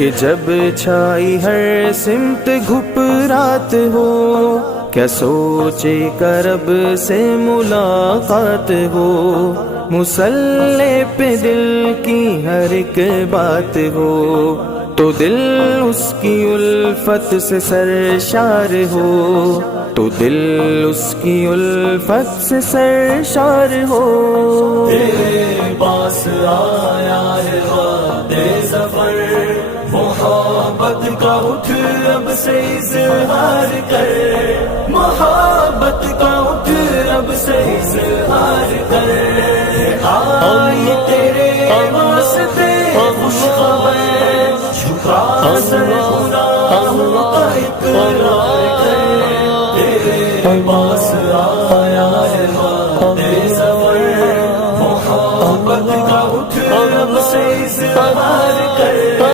कि जब छाई हर सिमत घुपरात हो, क्या सोचे करब से मुलाकात हो। मुसल्ले पे दिल की हर एक बात हो, तो दिल उसकी उल्फत से सरशार हो, तो दिल उसकी उल्फत से सरशार हो। तेरे पास आया है वादे ज़फ़र, मोहब्बत का उठ अब से इज़हार कर, मोहब्बत का उठ अब से इज़हार कर। आई तेरे वास्ते खुशखबर, झुका सर गुनाहों का इक़रार कर। तेरे पास